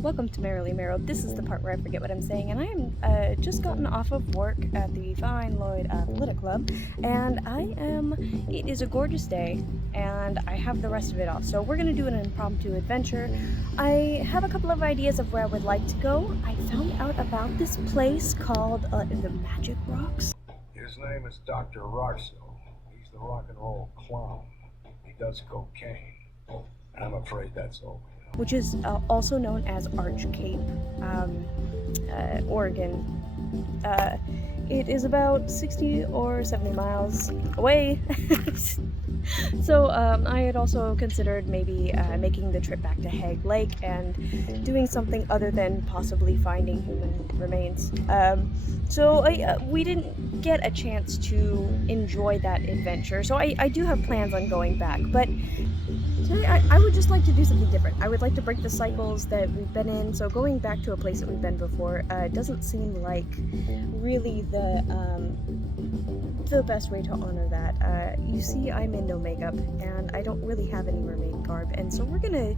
Welcome to Merrily Marrow. This is the part where I forget what I'm saying, and I am just gotten off of work at the Fine Lloyd Athletic Club, and it is a gorgeous day, and I have the rest of it off, so we're gonna do an impromptu adventure. I have a couple of ideas of where I would like to go. I found out about this place called the Magic Rocks. His name is Dr. Roxo. He's the rock and roll clown. He does cocaine. I'm afraid that's over. Which is also known as Arch Cape, Oregon. It is about 60 or 70 miles away. So I had also considered maybe making the trip back to Hag Lake and doing something other than possibly finding human remains. So we didn't get a chance to enjoy that adventure, so I do have plans on going back, but I would just like to do something different. I would like to break the cycles that we've been in, so going back to a place that we've been before doesn't seem like really the best way to honor that. You see, I'm in no makeup, and I don't really have any mermaid garb, and so we're gonna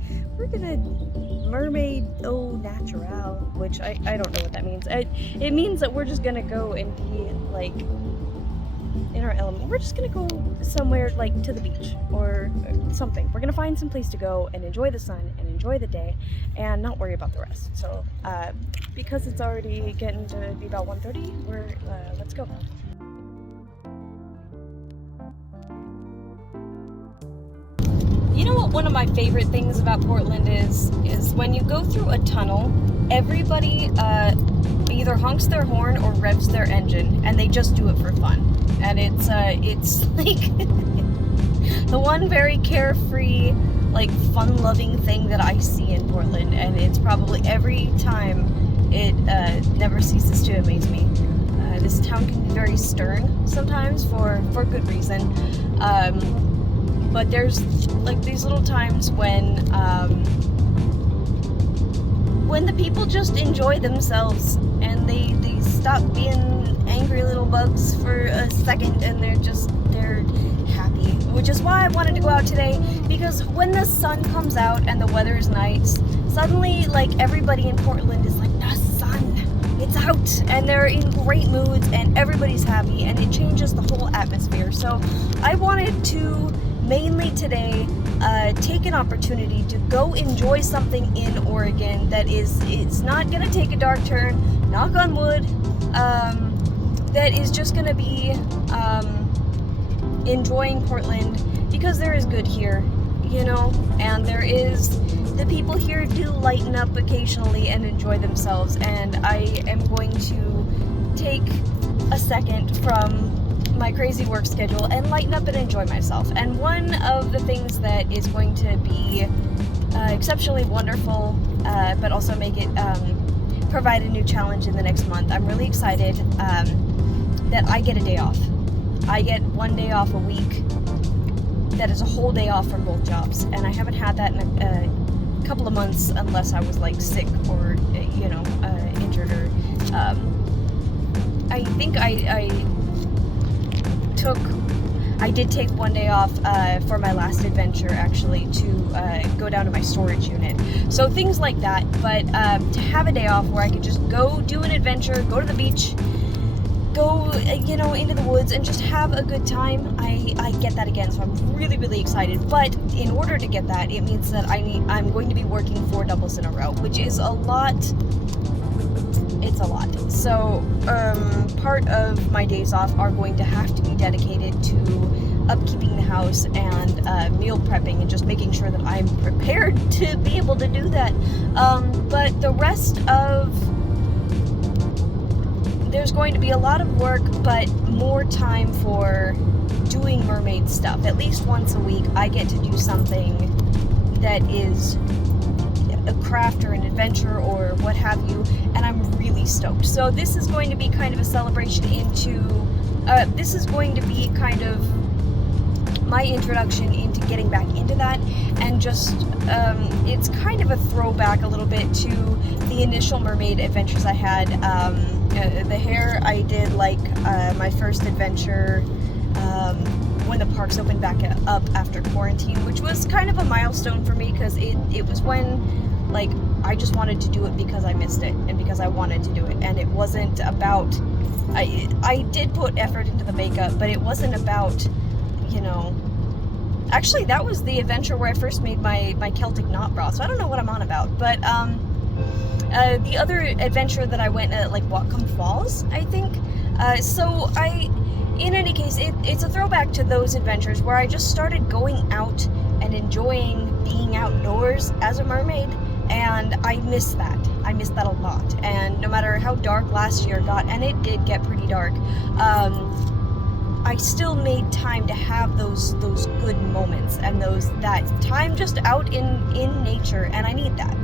mermaid au natural, which I don't know what that means. It means that we're just gonna go and be like in our element. We're just gonna go somewhere like to the beach or something. We're gonna find some place to go and enjoy the sun and enjoy the day and not worry about the rest. So because it's already getting to be about 1:30, let's go. You know what one of my favorite things about Portland is when you go through a tunnel, everybody either honks their horn or revs their engine, and they just do it for fun. And it's like the one very carefree, like fun-loving thing that I see in Portland, and it's probably every time it never ceases to amaze me. This town can be very stern sometimes for good reason. But there's like these little times when the people just enjoy themselves and they stop being angry little bugs for a second and they're happy. Which is why I wanted to go out today, because when the sun comes out and the weather is nice, suddenly like everybody in Portland is like, the sun, it's out, and they're in great moods and everybody's happy and it changes the whole atmosphere. So I wanted to mainly today take an opportunity to go enjoy something in Oregon that it's not gonna take a dark turn, knock on wood, that is just gonna be enjoying Portland, because there is good here, you know, and the people here do lighten up occasionally and enjoy themselves, and I am going to take a second from my crazy work schedule and lighten up and enjoy myself. And one of the things that is going to be exceptionally wonderful, but also make it provide a new challenge in the next month. I'm really excited that I get a day off. I get one day off a week. That is a whole day off from both jobs, and I haven't had that in a couple of months, unless I was like sick or injured, or I think I did take one day off for my last adventure, actually, to go down to my storage unit. So things like that, but to have a day off where I could just go do an adventure, go to the beach, go into the woods and just have a good time, I get that again. So I'm really, really excited. But in order to get that, it means that I'm going to be working 4 doubles in a row, which is a lot. It's a lot. So part of my days off are going to have to be dedicated to upkeeping the house and meal prepping and just making sure that I'm prepared to be able to do that. But the rest of there's going to be a lot of work, but more time for doing mermaid stuff. At least once a week I get to do something that is a craft or an adventure or what have you, and I'm really stoked. So this is going to be kind of a celebration this is going to be kind of my introduction into getting back into that, and just it's kind of a throwback a little bit to the initial mermaid adventures I had. The hair I did like my first adventure when the parks opened back up after quarantine, which was kind of a milestone for me, because it was when like I just wanted to do it because I missed it and because I wanted to do it. And it wasn't about, I did put effort into the makeup, but it wasn't about, you know, actually that was the adventure where I first made my Celtic knot bra, so I don't know what I'm on about. But the other adventure that I went at, like Whatcom Falls, I think. In any case, it's a throwback to those adventures where I just started going out and enjoying being outdoors as a mermaid, and I miss that. I miss that a lot. And no matter how dark last year got, and it did get pretty dark, I still made time to have those good moments and that time just out in nature, and I need that.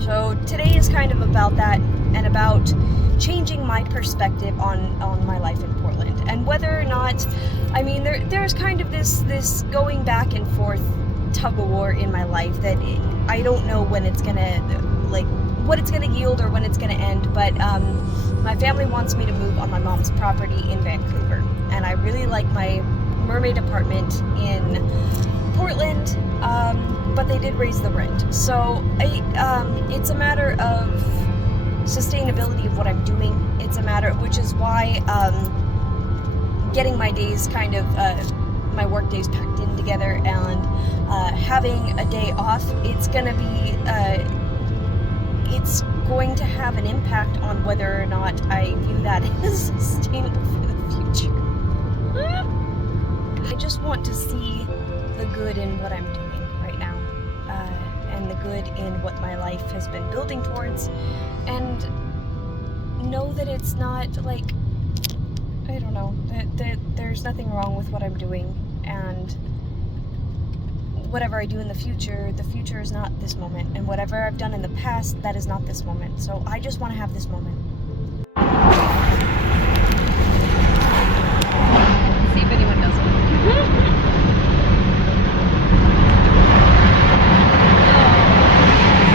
So today is kind of about that, and about changing my perspective on my life in Portland, and whether or not, I mean, there's kind of this going back and forth tug of war in my life that I don't know when it's gonna, like, what it's gonna yield or when it's gonna end. But my family wants me to move on my mom's property in Vancouver, and I really like my mermaid apartment in Portland, but they did raise the rent. So it's a matter of sustainability of what I'm doing. It's a matter, which is why getting my days kind of, my work days packed in together, and having a day off, it's going to have an impact on whether or not I view that as sustainable for the future. I just want to see the good in what I'm doing right now, and the good in what my life has been building towards, and know that it's not like, I don't know, that there's nothing wrong with what I'm doing, and whatever I do in the future is not this moment, and whatever I've done in the past, that is not this moment. So I just want to have this moment. See if anyone does it.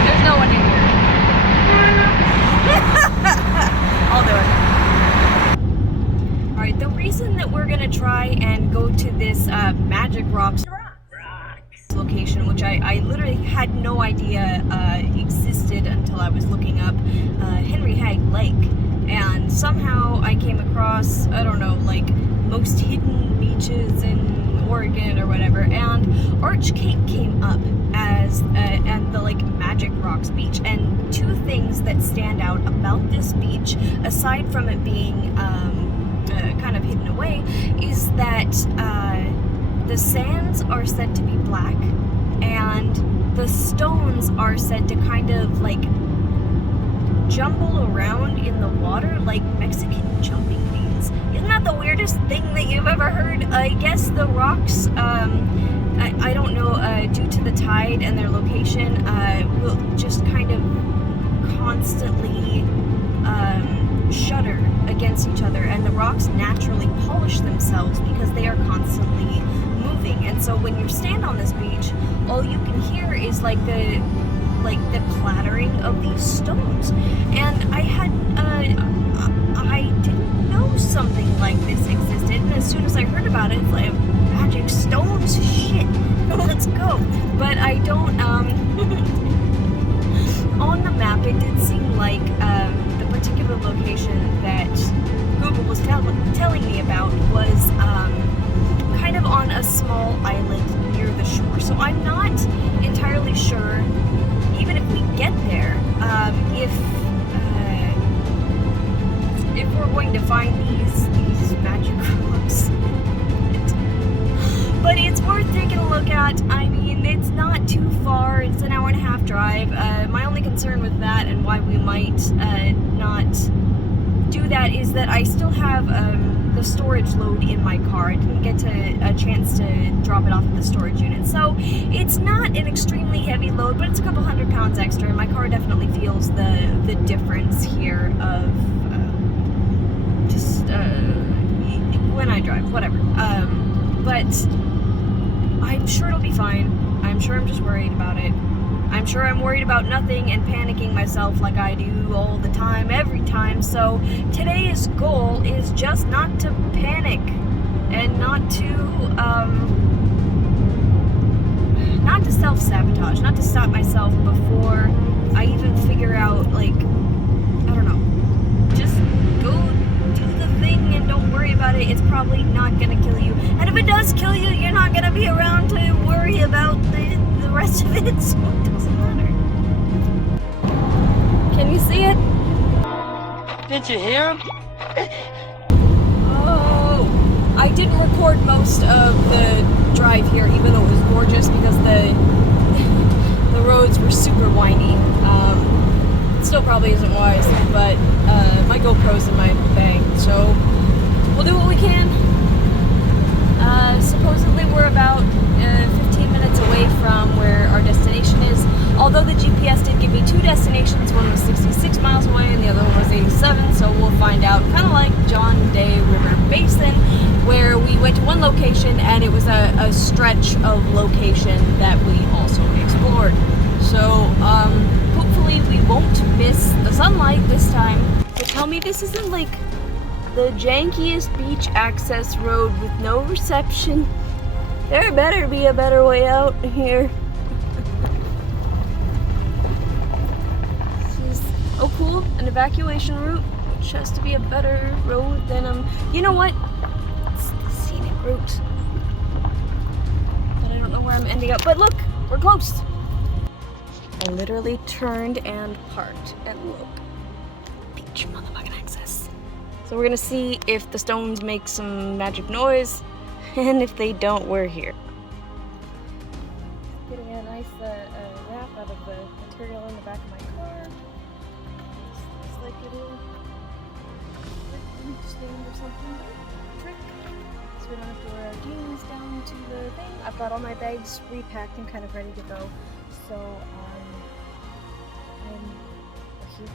There's no one in here. I'll do it. Alright, the reason that we're gonna try and go to this Magic Rocks location, which I literally had no idea existed until I was looking up Henry Hagg Lake, and somehow I came across, I don't know, like most hidden beaches in Oregon or whatever, and Arch Cape came up as and the like Magic Rocks beach. And two things that stand out about this beach, aside from it being kind of hidden away, is that the sands are said to be black, and the stones are said to kind of like jumble around in the water like Mexican jumping beans. Isn't that the weirdest thing that you've ever heard? I guess the rocks, I don't know, due to the tide and their location, will just kind of constantly shudder against each other, and the rocks naturally polish themselves because they are constantly moving. And so when you stand on this beach, all you can hear is like the clattering of these stones. And I didn't know something like this existed, and as soon as I heard about it, it's like, magic stones, shit, let's go. But I don't, on the map it did seem like the particular location that Google was telling me about was kind of on a small island near the shore. So I'm not entirely sure, even if we get there, if we're going to find these magic rocks. But it's worth taking a look at. I mean, it's not too far. It's an hour and a half drive. My only concern with that, and why we might not do that, is that I still have the storage load in my car. I didn't get a chance to drop it off at the storage unit. So it's not an extremely heavy load, but it's a couple 100 pounds extra, and my car definitely feels the difference here of just when I drive, whatever. But I'm sure it'll be fine. I'm sure I'm just worried about it. I'm sure I'm worried about nothing and panicking myself like I do all the time, every time. So today's goal is just not to panic and not to self-sabotage, not to stop myself before I even figure out, like, I don't know, just go do the thing and don't worry about it. It's probably not gonna kill you. And if it does kill you, you're not gonna be around to worry about the rest of it, so it doesn't matter. Can you see it? Did you hear him? Oh, I didn't record most of the drive here, even though it was gorgeous, because the roads were super windy. It still probably isn't wise, but my GoPro's in my bag, so we'll do what we can. Supposedly we're about 15 minutes away from where our destination is, although the GPS did give me two destinations. One was 66 miles away and the other one was 87, so we'll find out. Kind of like John Day River Basin, where we went to one location and it was a stretch of location that we also explored. So hopefully we won't miss the sunlight this time. But tell me this isn't like the jankiest beach access road with no reception. There better be a better way out here. This is, oh cool, an evacuation route, which has to be a better road than, you know what? It's the scenic route. But I don't know where I'm ending up, but look, we're close. I literally turned and parked, and look, beach motherfucking access. So we're gonna see if the stones make some magic noise, and if they don't, we're here. Getting a nice wrap out of the material in the back of my car. It's like a little stand or something, trick. So we don't have to wear our jeans down to the thing. I've got all my bags repacked and kind of ready to go. So I'm here.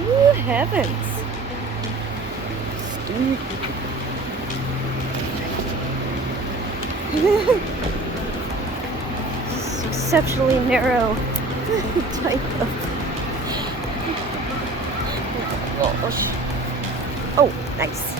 Ooh, heavens. Stupid. Exceptionally narrow type of. Oh, nice.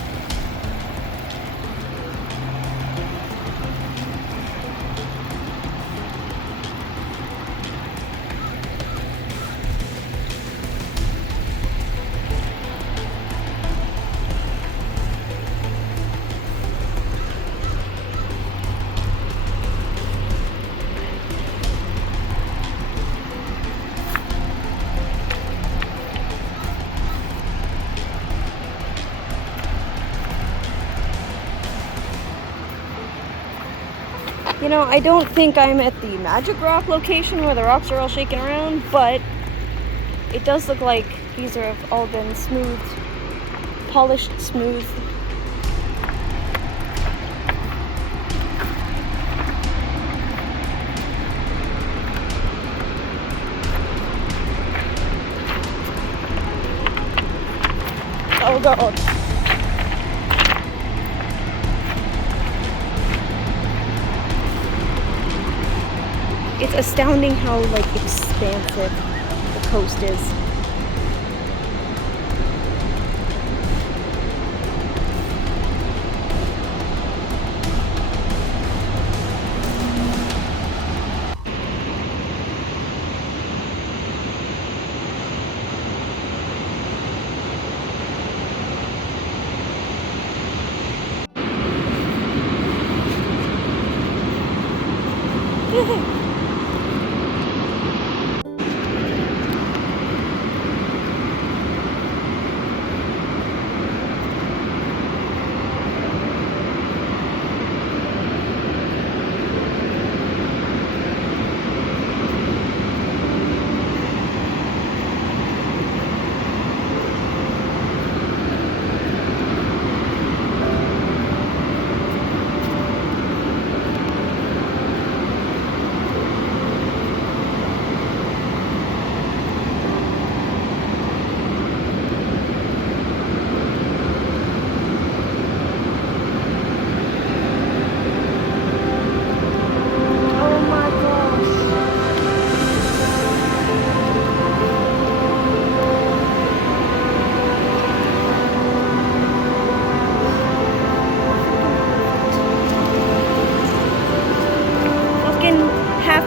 You know, I don't think I'm at the Magic Rock location where the rocks are all shaking around, but it does look like these have all been smoothed, polished smooth. Oh god. It's astounding how, like, expansive the coast is.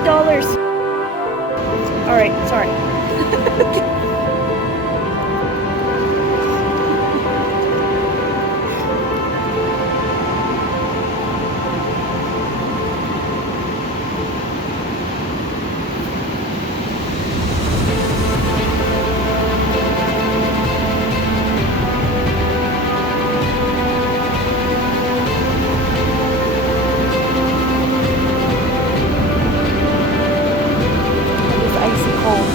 $8. Alright, sorry. It is icy cold.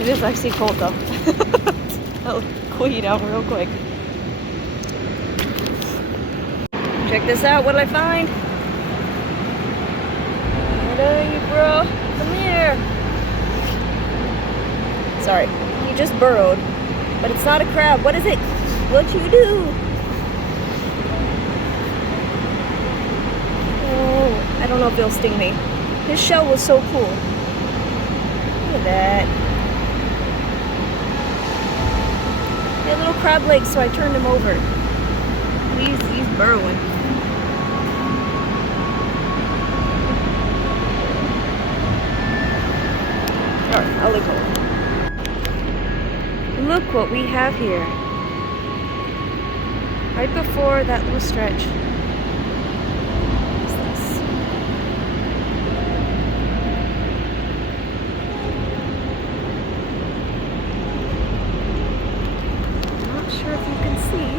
It is actually cold though. I'll cool you down real quick. Check this out, what'll I find? What are you, bro? Come here. Sorry, he just burrowed. But it's not a crab. What is it? What you do? Oh, I don't know if it'll sting me. His shell was so cool. Look at that. He had little crab legs, so I turned him over. He's burrowing. Alright, I'll leave him. Look what we have here. Right before that little stretch. What's this? Not sure if you can see.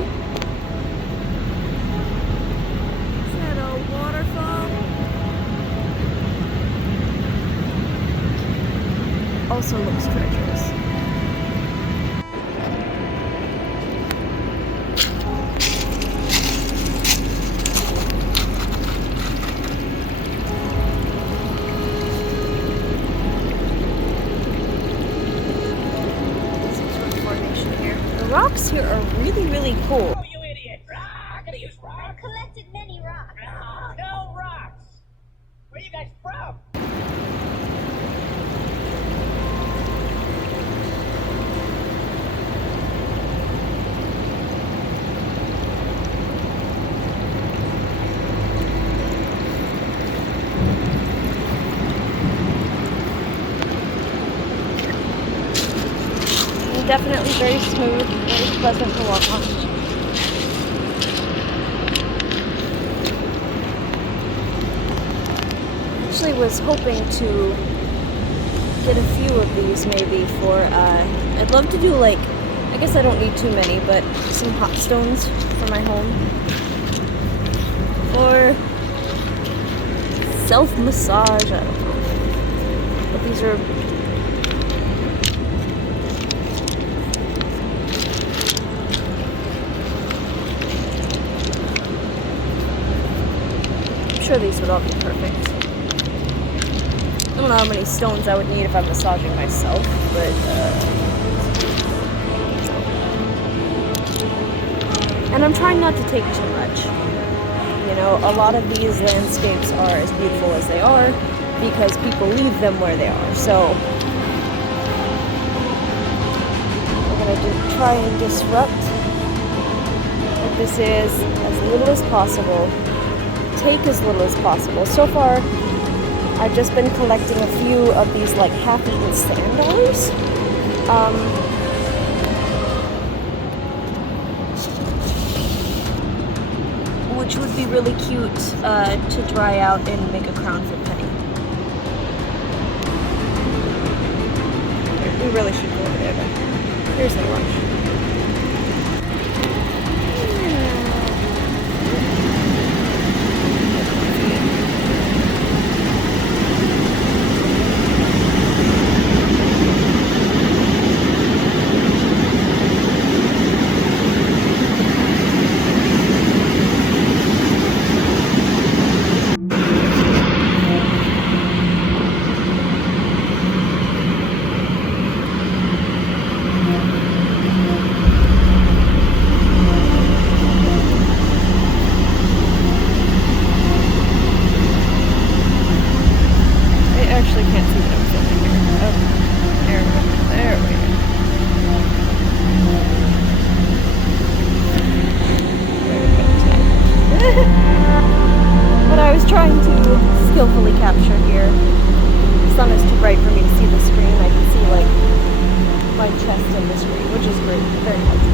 Is that a waterfall? Also looks treacherous. The rocks here are really, really cool. Oh, you idiot! I'm gonna use rocks. I collected many rocks. No rocks. Where are you guys from? Definitely very smooth, very pleasant to walk on. Actually was hoping to get a few of these maybe for, I'd love to do like, I guess I don't need too many, but some hot stones for my home. Or self-massage, I don't know. But these are sure these would all be perfect. I don't know how many stones I would need if I'm massaging myself, but and I'm trying not to take too much. You know, a lot of these landscapes are as beautiful as they are because people leave them where they are. So we're gonna try and disrupt what this is as little as possible. Take as little as possible. So far, I've just been collecting a few of these like half-eaten sand dollars. Which would be really cute to dry out and make a crown for Penny. We really should go over there though. Seriously, watch. Actually can't see what I'm filming here. Oh, there we go. What I was trying to skillfully capture here. The sun is too bright for me to see the screen. I can see like my chest in the screen, which is great. Very helpful.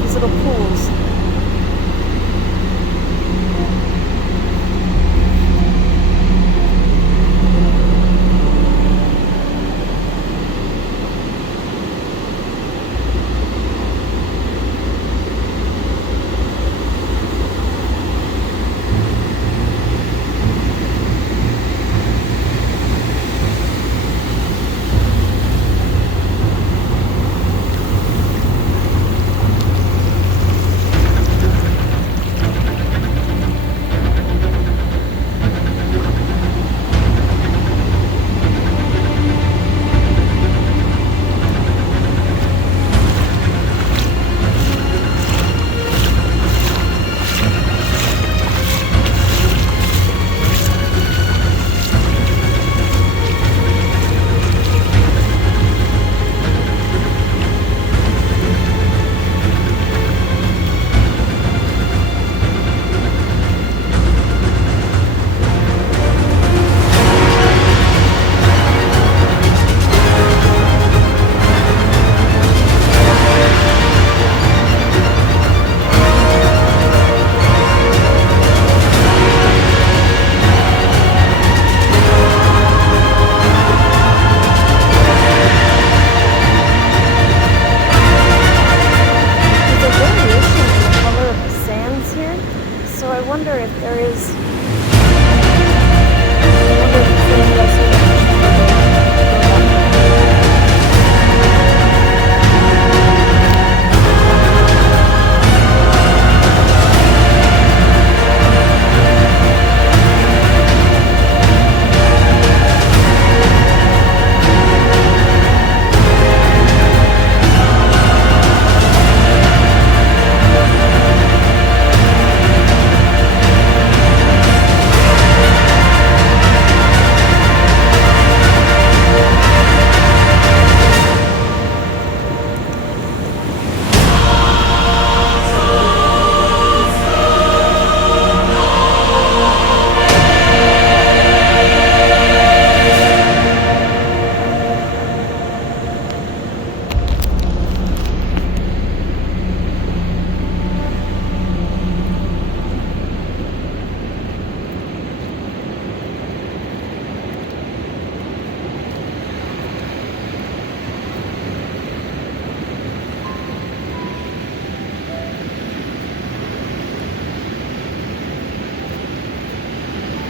These little pools.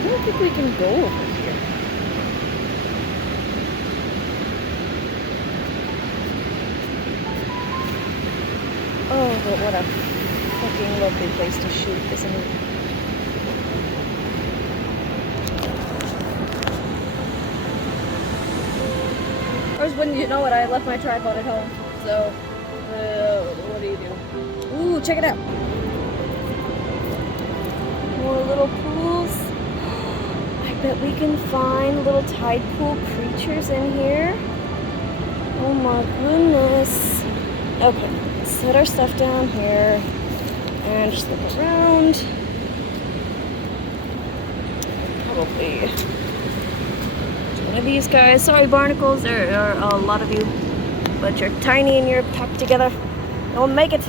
don't think we can go over here. Oh, but what a fucking lovely place to shoot, isn't it? I was wondering, you know what, I left my tripod at home, so, what do you do? Ooh, check it out! More little pools. I bet we can find little tide pool creatures in here. Oh my goodness. Okay, let's set our stuff down here and just look around. Probably one of these guys. Sorry, barnacles, there are a lot of you, but you're tiny and you're packed together. You'll make it.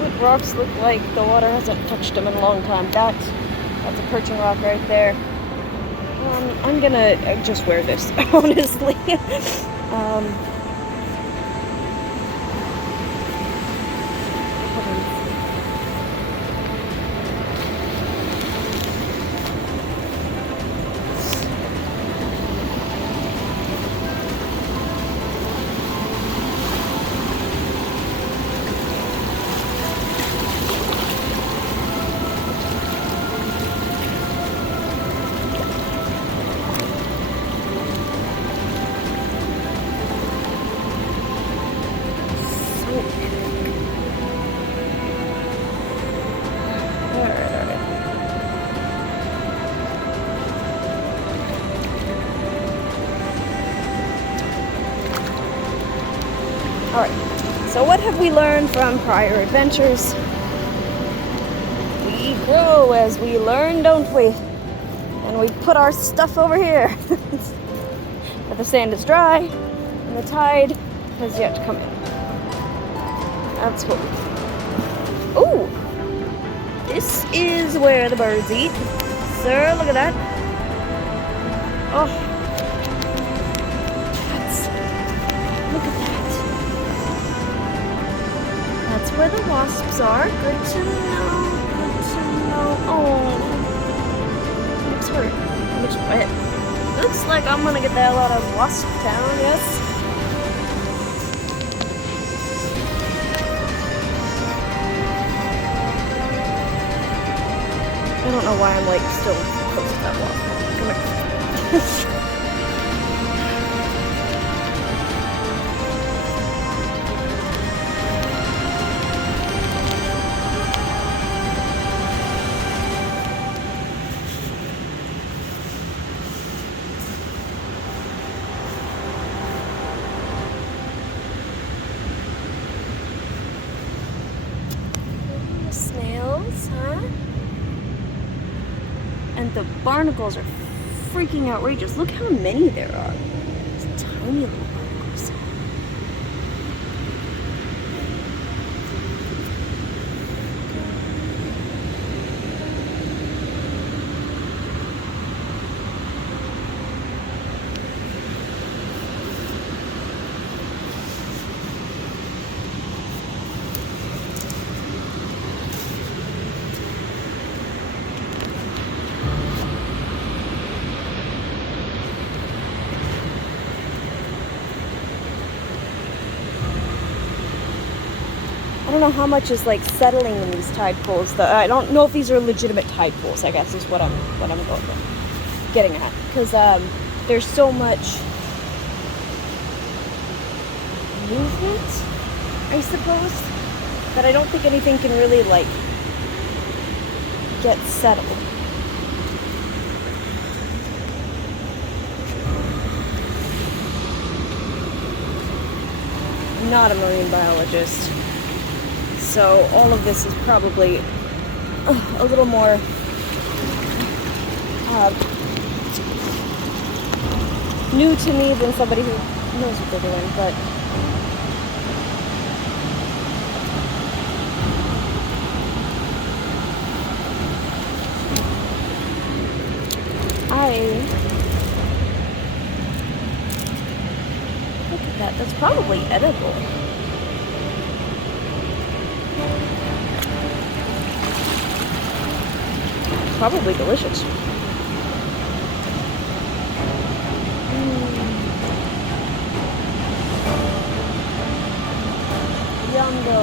What rocks look like the water hasn't touched them in a long time? That That's a perching rock right there. I'm gonna just wear this, honestly. Alright, so what have we learned from prior adventures? We grow as we learn, don't we? And we put our stuff over here. But the sand is dry, and the tide has yet to come in. That's what we do. Ooh! This is where the birds eat. Sir, look at that. Oh. Look at that. That's where the wasps are. Good to know. Good to know. Oh. Looks hurt. Looks wet. Looks like I'm gonna get the hell out of Wasp Town, yes? I don't know why I'm like still close to that wall. Come here. Snails, huh? And the barnacles are freaking outrageous. Look how many there are. It's tiny little barnacles. I don't know how much is like settling in these tide pools. I don't know if these are legitimate tide pools, I guess is what I'm getting at. Because there's so much movement, I suppose, that I don't think anything can really like get settled. I'm not a marine biologist. So all of this is probably a little more new to me than somebody who knows what they're doing, but look at that, that's probably edible. Probably delicious. Yumbo.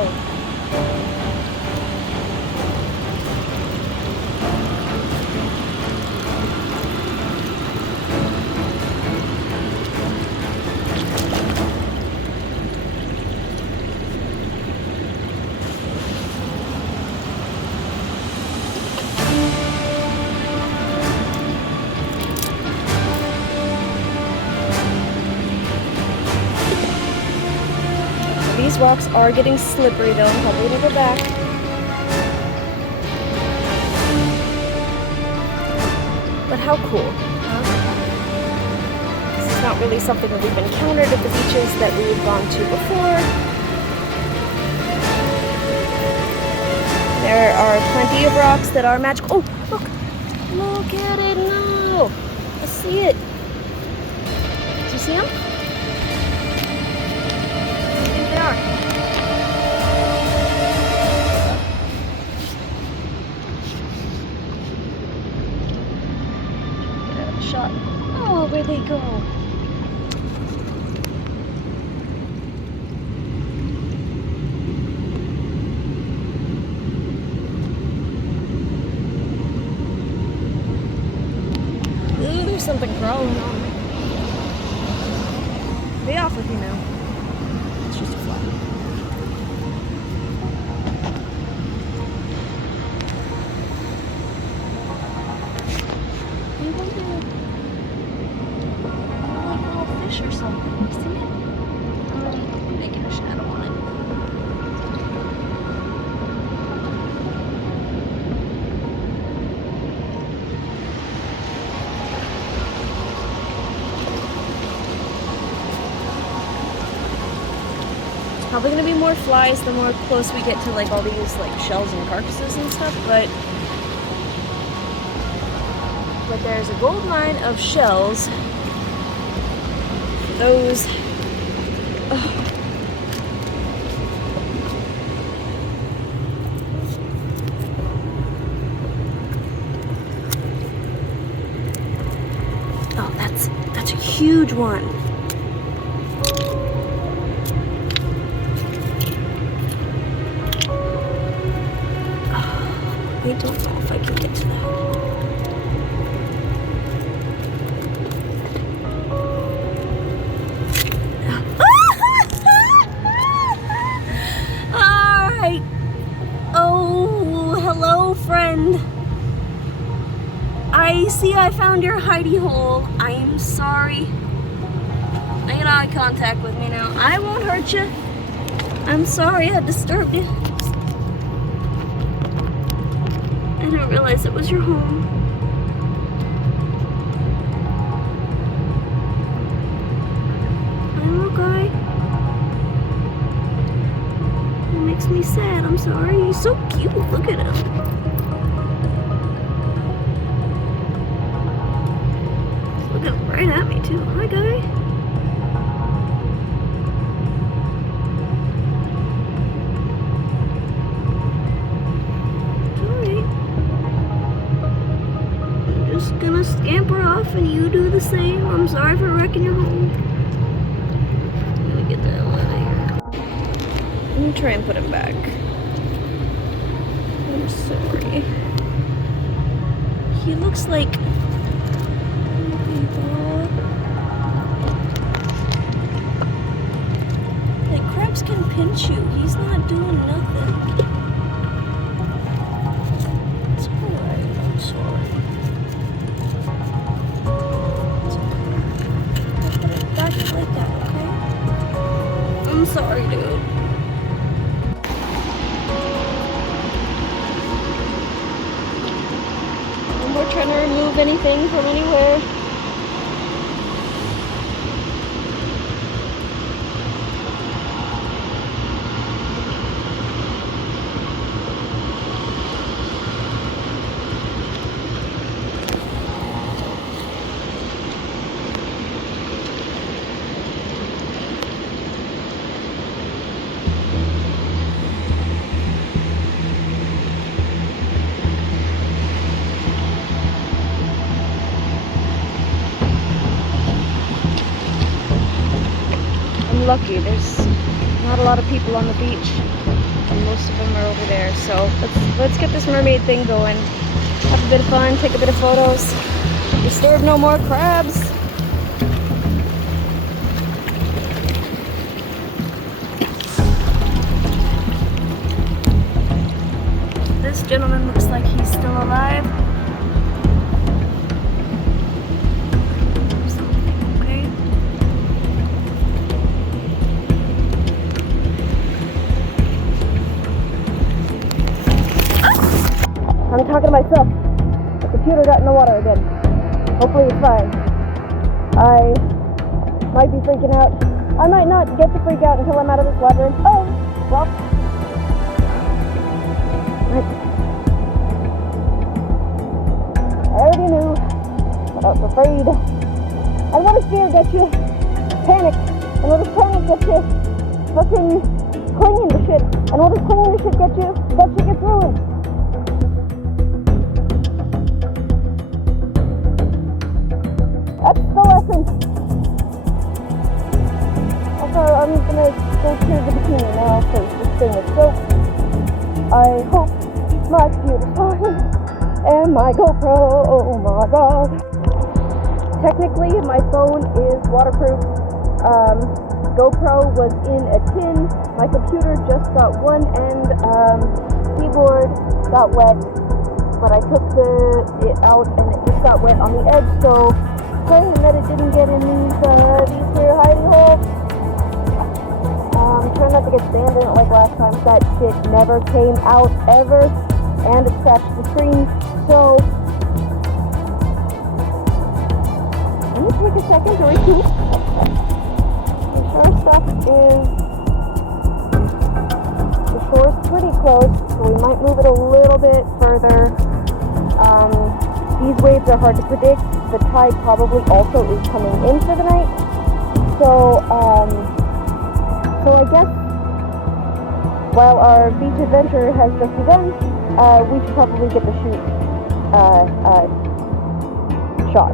These rocks are getting slippery though, probably to go back. But how cool, huh? This is not really something that we've encountered at the beaches that we've gone to before. There are plenty of rocks that are magical. Oh, look! Look at it now. Let's see it. Do you see them? I think they are. Get a shot. Oh, where'd they go? Ooh, there's something crawling on me. Be off with you now. It's just a fly. You wonder, like a little fish or something. You see it? I'm making a shadow on it. Probably gonna be more flies the more close we get to like all these like shells and carcasses and stuff, but there's a gold mine of shells. Those oh, that's a huge one. I don't know if I can get to that. Alright. Oh, hello, friend. I see I found your hidey hole. I'm sorry. Make eye contact with me now. I won't hurt you. I'm sorry I disturbed you. I didn't realize it was your home. Hi, little guy. It makes me sad. I'm sorry. He's so cute. Look at him. He's looking right at me, too. Hi, guy. Gonna scamper off and you do the same. I'm sorry for wrecking your home. Let me get the hell out of here. Let me try and put him back. I'm sorry. He looks like crabs can pinch you. He's not doing nothing. It's alright. I'm sorry. Like that, okay? I'm sorry, dude. And we're trying to remove anything from anywhere. Lucky there's not a lot of people on the beach and most of them are over there, so let's get this mermaid thing going, have a bit of fun, take a bit of photos, disturb no more crabs. This gentleman looks like he's still alive. I'm talking to myself. The computer got in the water again. Hopefully it's fine. I might be freaking out. I might not get to freak out until I'm out of this labyrinth. Oh, well. afraid. And what does fear get you? Panic. And what does panic get you? Fucking clinging to shit. And what does clinging to shit get you? That shit gets ruined. That's the lesson. Also, I'm gonna go to the bikini now because this thing is broke. I hope my computer's fine. And my GoPro, oh my god. Technically, my phone is waterproof. GoPro was in a tin. My computer just got one end. Keyboard got wet, but I took it out and it just got wet on the edge. So praying that it didn't get in these clear hiding holes. Try not to get sand in it like last time. That shit never came out ever, and it scratched the screen. So let me take a second to recoup. The shore is pretty close, so we might move it a little bit further. These waves are hard to predict. The tide probably also is coming in for the night. So I guess while our beach adventure has just begun, we should probably get the shoot shot.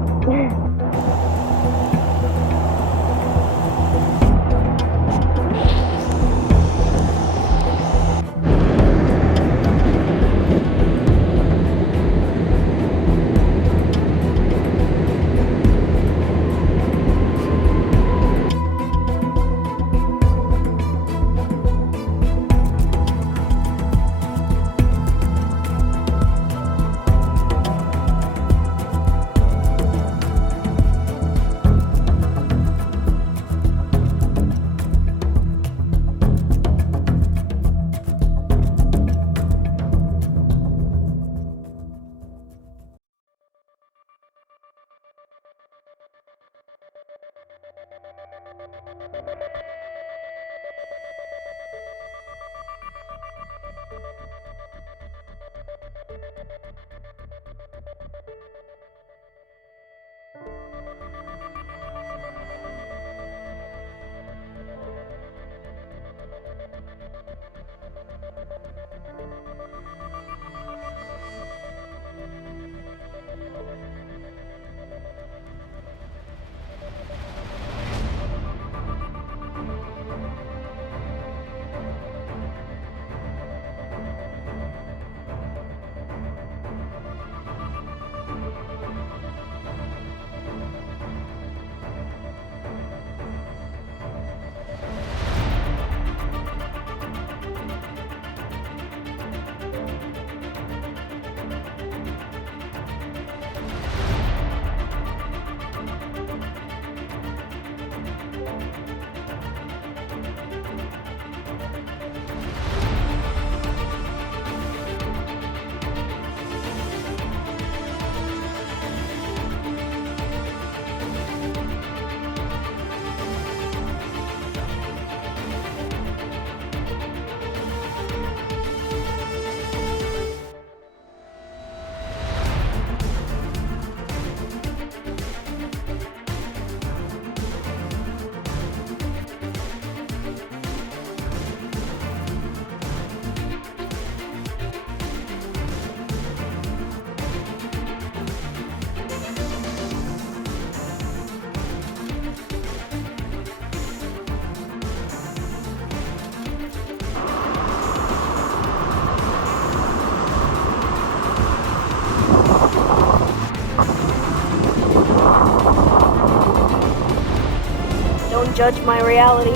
Don't judge my reality.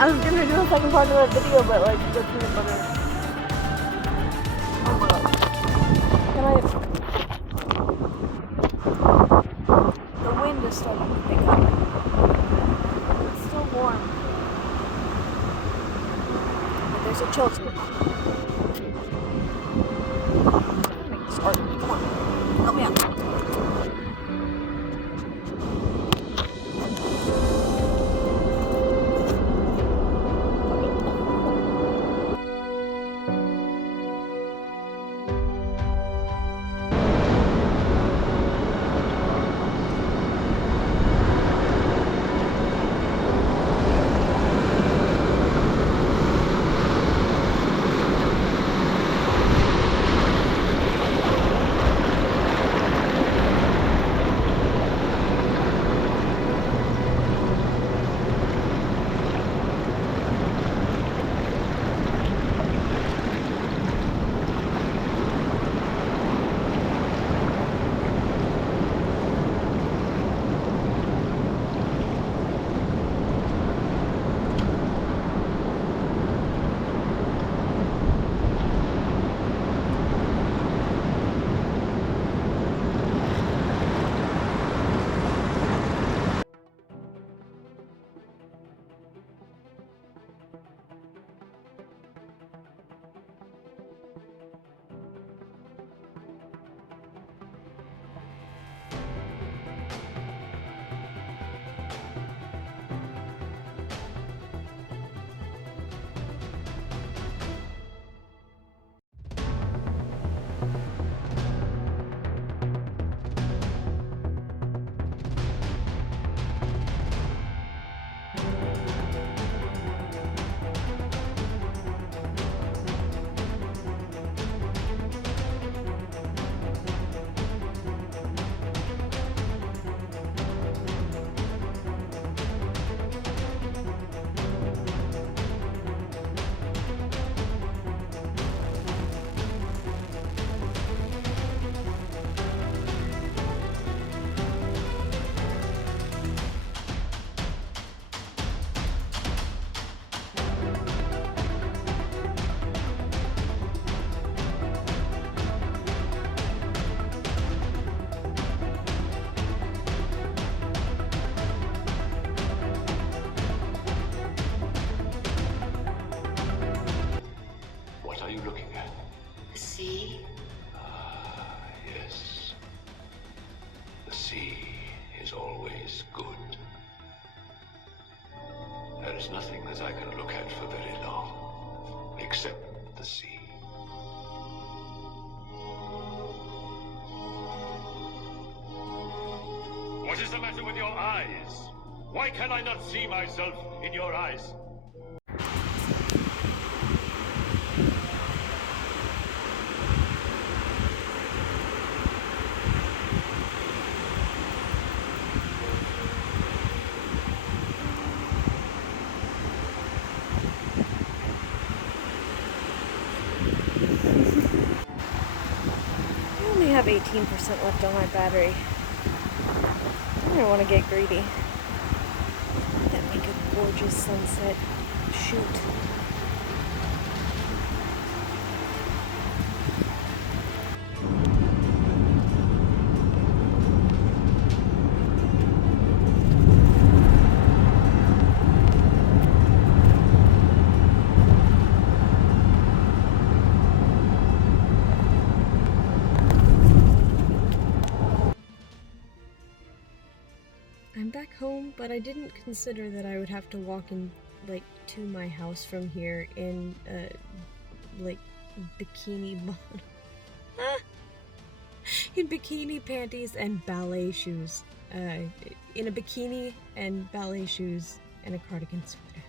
I was gonna do a second part of that video, but like the peanut butter. Oh my god. Can I? The wind is starting to pick up. It's still warm. until it's good. Make it start. Come on. Help me out. What are you looking at? The sea? Ah, yes. The sea is always good. There is nothing that I can look at for very long, except the sea. What is the matter with your eyes? Why can I not see myself in your eyes? I only have 18% left on my battery. I don't want to get greedy. That make a gorgeous sunset shoot. I'm back home, but I didn't consider that I would have to walk in, like, to my house from here in, like, bikini bottom. In bikini panties and ballet shoes. In a bikini and ballet shoes and a cardigan sweater.